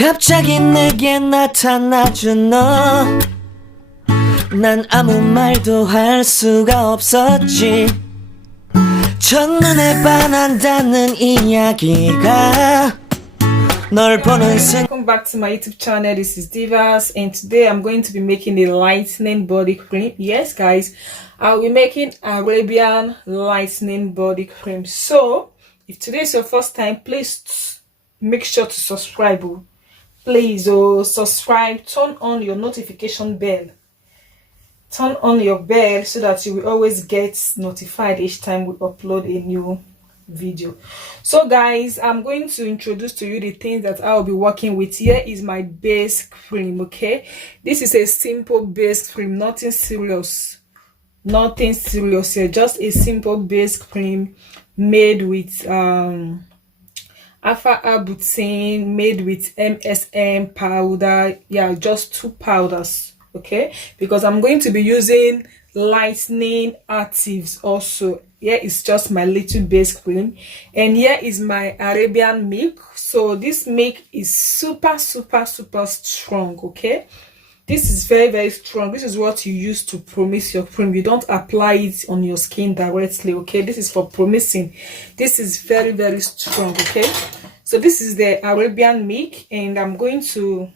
갑자기 내게 나타나준 너 난 아무 말도 할 수가 없었지 첫눈에 반한다는 이야기가 널 보는 순간. Welcome back to my YouTube channel. This is Divas, and today I'm going to be making a lightening body cream. Yes guys, I'll be making Arabian lightening body cream. So if today is your first time, please make sure to subscribe. Please subscribe, turn on your notification bell, turn on your bell so that you will always get notified each time we upload a new video. So guys, I'm going to introduce to you the things that I'll be working with. Here is my base cream. Okay, this is a simple base cream, nothing serious here, just a simple base cream made with alpha butane, made with MSM powder. Yeah, just 2 powders. Okay, because I'm going to be using lightening actives also. Here is just my little base cream, and here is my Arabian milk. So this milk is super strong. Okay, this is very strong. This is what you use to promise your cream. You don't apply it on your skin directly. Okay, this is for promising. This is very strong. Okay, so this is the Arabian milk, and I'm going to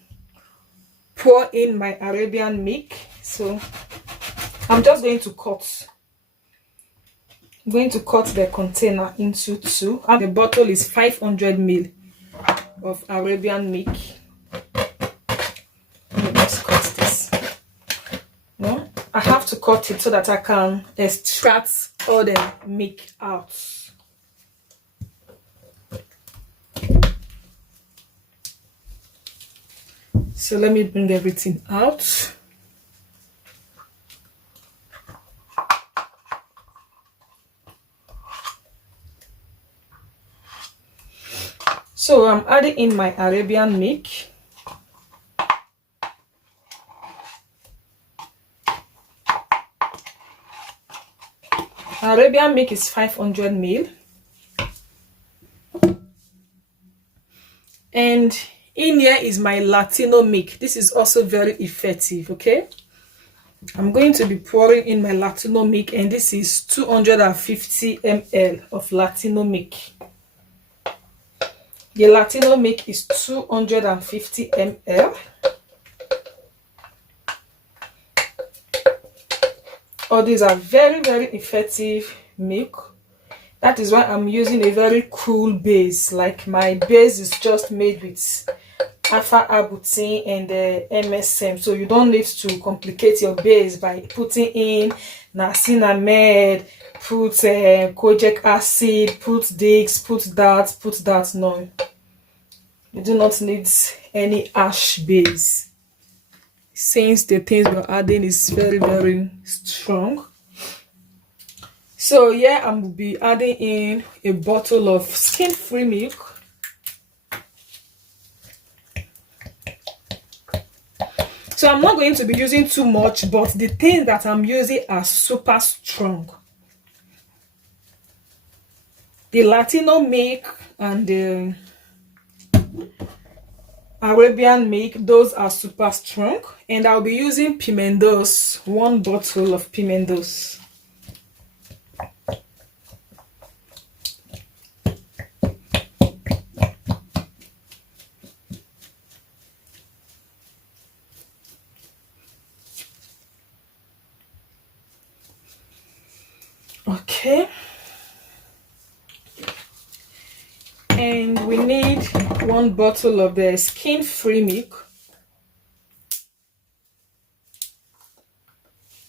pour in my Arabian milk. So I'm just going to cut. I'm going to cut the container into 2, and the bottle is 500 ml of Arabian milk. Let's cut this. No, I have to cut it so that I can extract all the milk out. So let me bring everything out. So I'm adding in my Arabian milk. Arabian milk is 500 ml. And in here is my Latino milk. This is also very effective. Okay, I'm going to be pouring in my Latino milk, and this is 250 ml of Latino milk. The Latino milk is 250 ml. All these are very effective milk. That is why I'm using a very cool base. Like my base is just made with alpha butane and MSM, so you don't need to complicate your base by putting in niacinamide, put kojic acid, put this, put that. No, you do not need any ash base, since the things we're adding is very strong. So yeah, I will be adding in a bottle of skin-free milk. So I'm not going to be using too much, but the things that I'm using are super strong. The Latino milk and the Arabian milk, those are super strong. And I'll be using pimentos, 1 bottle of pimentos. Okay, and we need 1 bottle of the skin-free milk.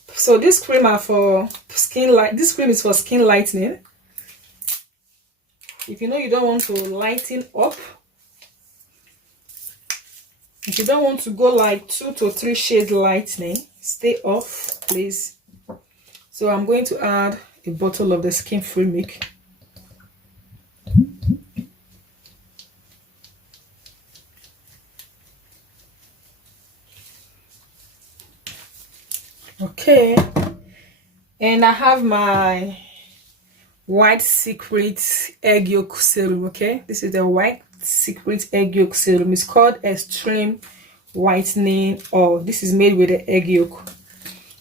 So this cream are for skin this cream is for skin lightening. If you know you don't want to lighten up, if you don't want to go like 2 to 3 shades lightening, stay off please. So I'm going to add a bottle of the skin-free milk. Okay, and I have my white secret egg yolk serum. Okay, this is the white secret egg yolk serum. It's called Extreme Whitening Oil. This is made with the egg yolk.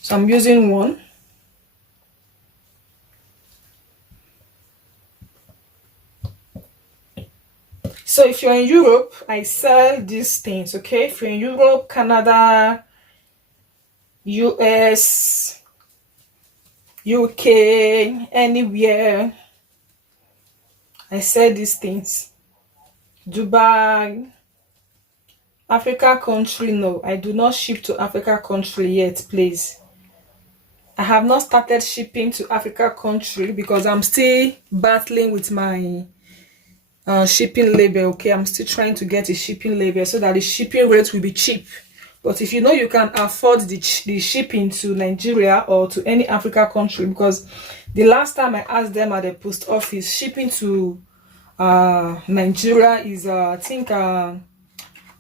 So I'm using one. So if you're in Europe, I sell these things, okay? If you're in Europe, Canada, US, UK, anywhere, I sell these things. Dubai, Africa country, no, I do not ship to Africa country yet, please. I have not started shipping to Africa country because I'm still battling with my shipping label. Okay, I'm still trying to get a shipping label so that the shipping rate will be cheap. But if you know you can afford the shipping to Nigeria or to any Africa country, because the last time I asked them at the post office, shipping to Nigeria is I think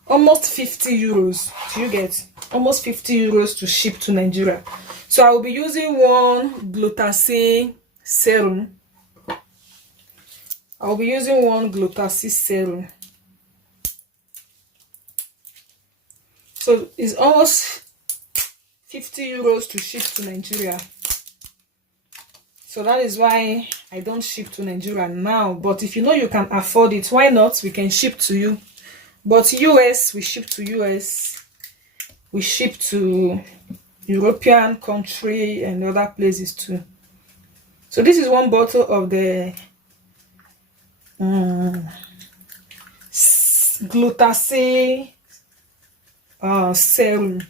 almost 50 euros. Do you get almost 50 euros to ship to Nigeria? So I will be using one Glutathione serum. I'll be using one Glutathione serum. So it's almost 50 euros to ship to Nigeria. So that is why I don't ship to Nigeria now. But if you know you can afford it, why not? We can ship to you. But US, we ship to US. We ship to European country and other places too. So this is one bottle of the Glutathione serum.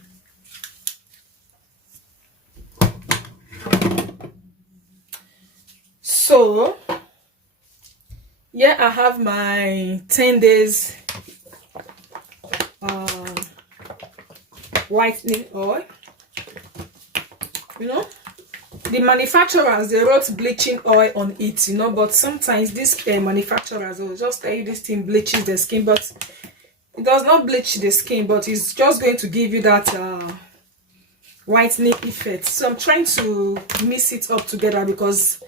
So yeah, I have my 10 days whitening oil. You know, the manufacturers, they wrote bleaching oil on it, you know, but sometimes these manufacturers will just tell you this thing bleaches the skin, but it does not bleach the skin, but it's just going to give you that whitening effect. So I'm trying to mix it up together because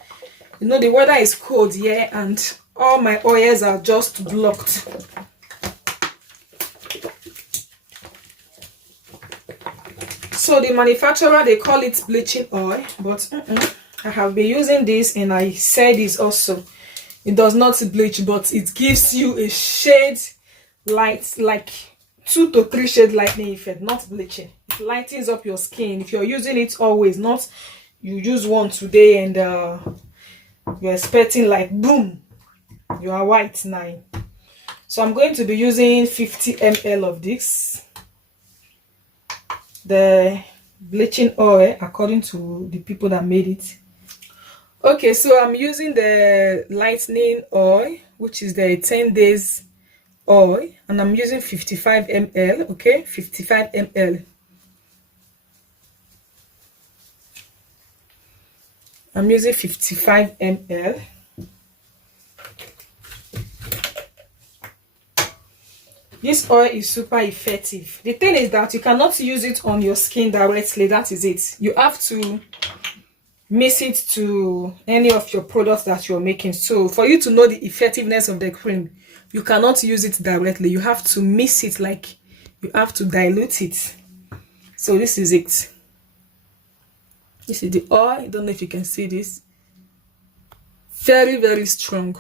you know the weather is cold here and all my oils are just blocked. So the manufacturer, they call it bleaching oil, but I have been using this and I said this also. It does not bleach, but it gives you a shade light, like 2 to 3 shade lightening effect, not bleaching. It lightens up your skin. If you're using it always, not you use one today and you're expecting like boom, you are white now. So I'm going to be using 50 ml of this, the bleaching oil, according to the people that made it. Okay, so I'm using the lightening oil, which is the 10 days oil, and I'm using 55 ml. Okay, 55 ml. I'm using 55 ml. This oil is super effective. The thing is that you cannot use it on your skin directly. That is it. You have to mix it to any of your products that you're making. So for you to know the effectiveness of the cream, you cannot use it directly. You have to mix it, like you have to dilute it. So this is it. This is the oil. I don't know if you can see this. Very, very strong.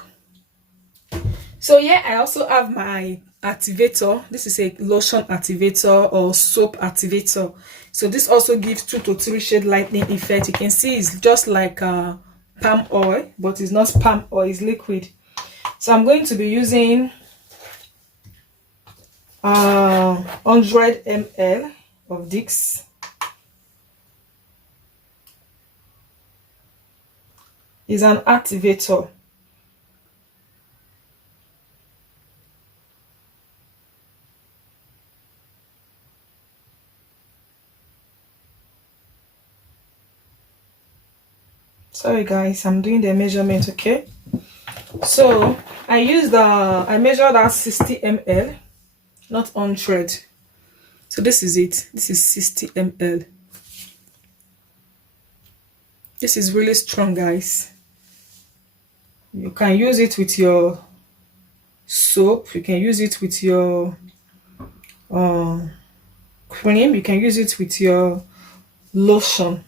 So yeah, I also have my activator. This is a lotion activator or soap activator. So this also gives 2 to 3 shade lightening effect. You can see it's just like palm oil, but it's not palm oil, it's liquid. So I'm going to be using 100 ml of this. It's an activator. Sorry guys, I'm doing the measurement, okay? So I measured that 60 ml, not 100. So this is it. This is 60 ml. This is really strong, guys. You can use it with your soap, you can use it with your cream, you can use it with your lotion.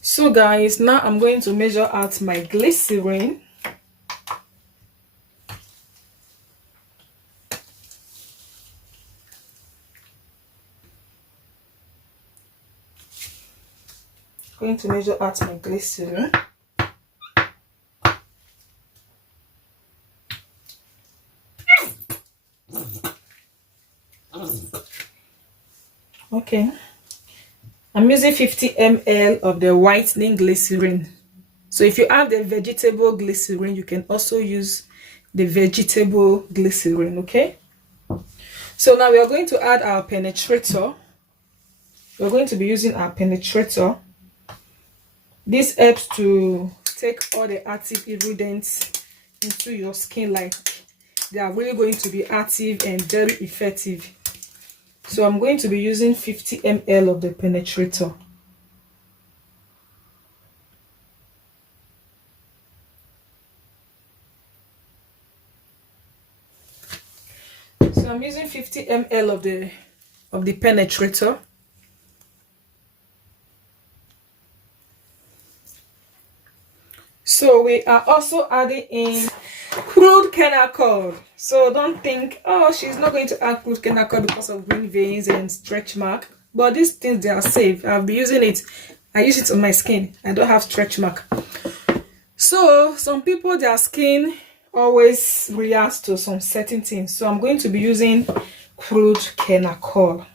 So guys, now I'm going to measure out my glycerin. Going to measure out my glycerin. Okay, I'm using 50 ml of the whitening glycerin. So if you have the vegetable glycerin, you can also use the vegetable glycerin. Okay, so now we are going to add our penetrator. We're going to be using our penetrator. This helps to take all the active ingredients into your skin, like they are really going to be active and very effective. So I'm going to be using 50 ml of the penetrator. So I'm using 50 ml of the penetrator. So we are also adding in crude kenacol. So don't think, oh, she's not going to add crude kenacol because of green veins and stretch mark. But these things, they are safe. I'll be using it. I use it on my skin. I don't have stretch mark. So some people, their skin always reacts to some certain things. So I'm going to be using crude kenacol.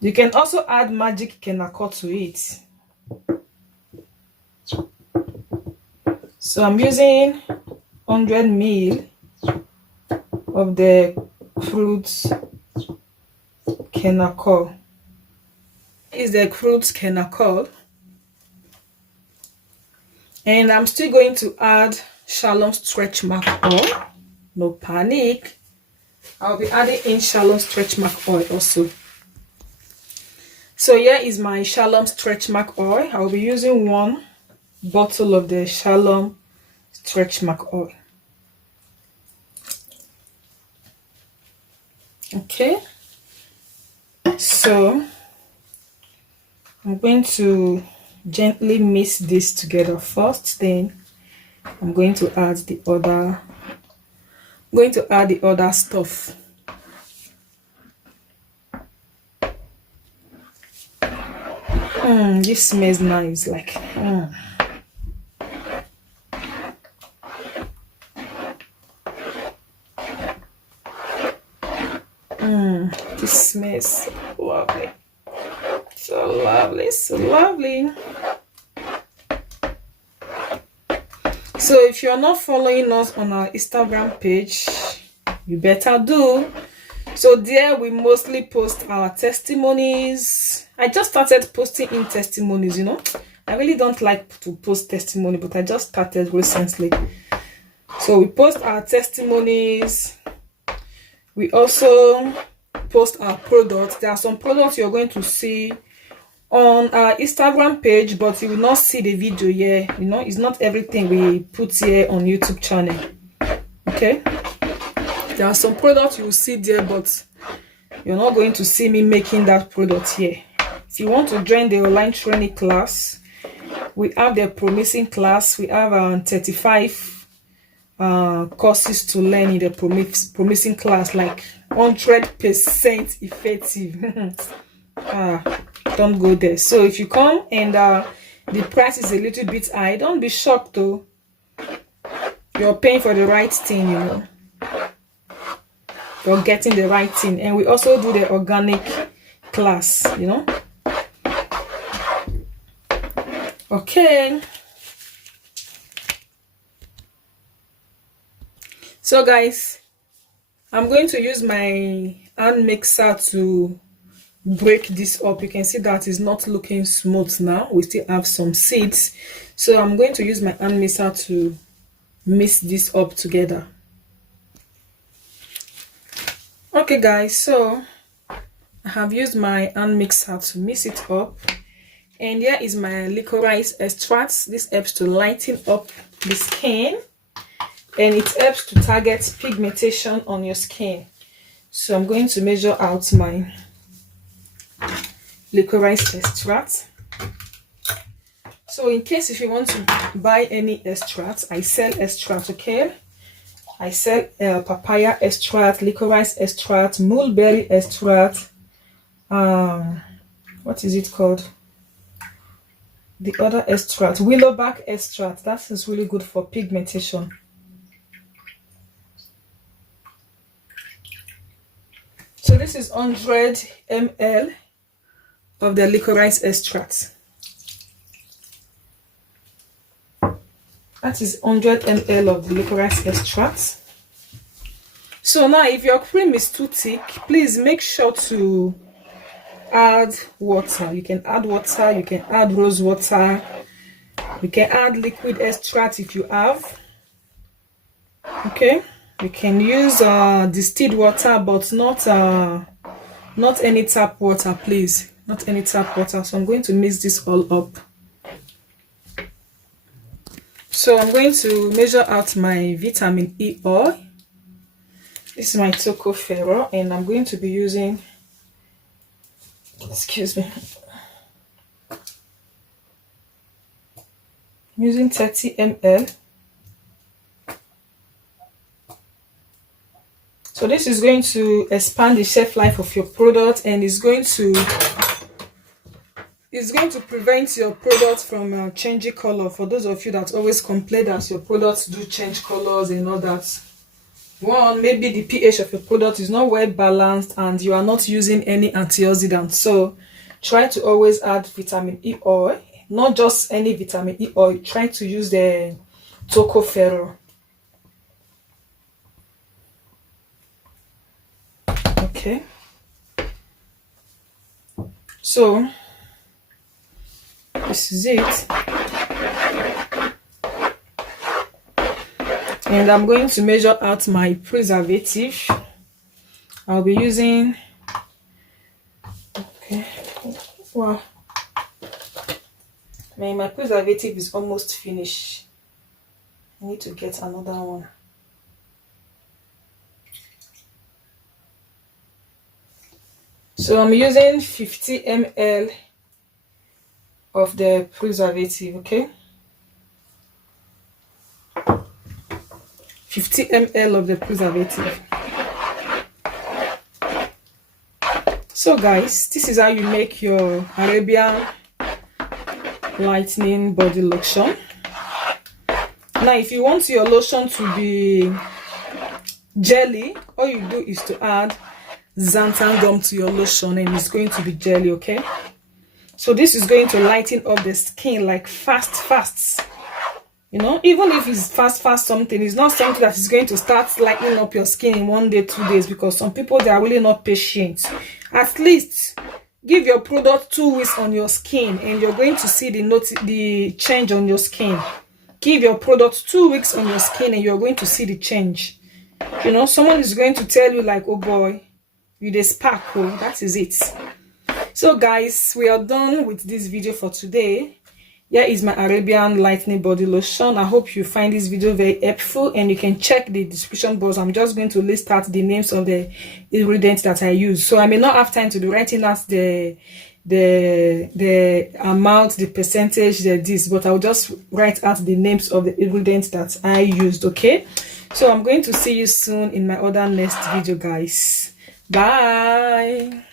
You can also add magic kenacol to it. So I'm using 100 ml of the crude kenacol. Is the crude kenacol, and I'm still going to add Shalom stretch mark oil. No panic. I'll be adding in Shalom stretch mark oil also. So here is my Shalom stretch mark oil. I'll be using 1 bottle of the Shalom stretch mark oil. Okay, so I'm going to gently mix this together first, then I'm going to add the other stuff. This smells nice, like this smells lovely. So lovely, so lovely. So if you're not following us on our Instagram page, you better do. So there we mostly post our testimonies. I just started posting in testimonies, you know. I really don't like to post testimony, but I just started recently. So we post our testimonies. We also post our products. There are some products you're going to see on our Instagram page, but you will not see the video here. You know, it's not everything we put here on YouTube channel. Okay, there are some products you will see there, but you're not going to see me making that product here. If you want to join the online training class, we have the promising class. We have 35 courses to learn in the promising class, like 100% effective. Don't go there. So if you come and the price is a little bit high, don't be shocked though. You're paying for the right thing, you know. You're getting the right thing. And we also do the organic class, you know. Okay, so guys, I'm going to use my hand mixer to break this up. You can see that it's not looking smooth now. We still have some seeds, so I'm going to use my hand mixer to mix this up together. Okay guys, so I have used my hand mixer to mix it up, and here is my licorice extract. This helps to lighten up the skin. and it helps to target pigmentation on your skin. So I'm going to measure out my licorice extract. So in case if you want to buy any extract, I sell extract, okay? I sell papaya extract, licorice extract, mulberry extract, what is it called? The other extract, willowback extract. That is really good for pigmentation. So this is 100 ml of the licorice extract. That is 100 ml of the licorice extract. So now if your cream is too thick, please make sure to add water. You can add water, you can add rose water, you can add liquid extract if you have. Okay, you can use distilled water, but not any tap water, please. Not any tap water. So I'm going to mix this all up. So I'm going to measure out my vitamin E oil. This is my tocopherol, and I'm going to be using, excuse me, I'm using 30 ml. So this is going to expand the shelf life of your product, and it's going to prevent your product from changing color. For those of you that always complain that your products do change colors and all that, one, maybe the pH of your product is not well balanced and you are not using any antioxidants. So try to always add vitamin E oil, not just any vitamin E oil. Try to use the tocopherol. Okay, so this is it, and I'm going to measure out my preservative. I'll be using, okay, wow, my preservative is almost finished. I need to get another one. So I'm using 50 ml of the preservative, okay? 50 ml of the preservative. So guys, this is how you make your Arabian lightening body lotion. Now if you want your lotion to be jelly, all you do is to add xanthan gum to your lotion, and it's going to be jelly, okay? So this is going to lighten up the skin like fast. You know, even if it's fast something, it's not something that is going to start lightening up your skin in 1 day, 2 days, because some people, they are really not patient. At least give your product 2 weeks on your skin and you're going to see the change on your skin. Give your product 2 weeks on your skin and you're going to see the change. You know, someone is going to tell you like, oh boy, you the sparkle. That is it. So guys, we are done with this video for today. Here is my Arabian lightening body lotion. I hope you find this video very helpful, and you can check the description box. I'm just going to list out the names of the ingredients that I use. So I may not have time to be writing out the amount, the percentage, this, but I'll just write out the names of the ingredients that I used, okay? So I'm going to see you soon in my other next video, guys. Bye.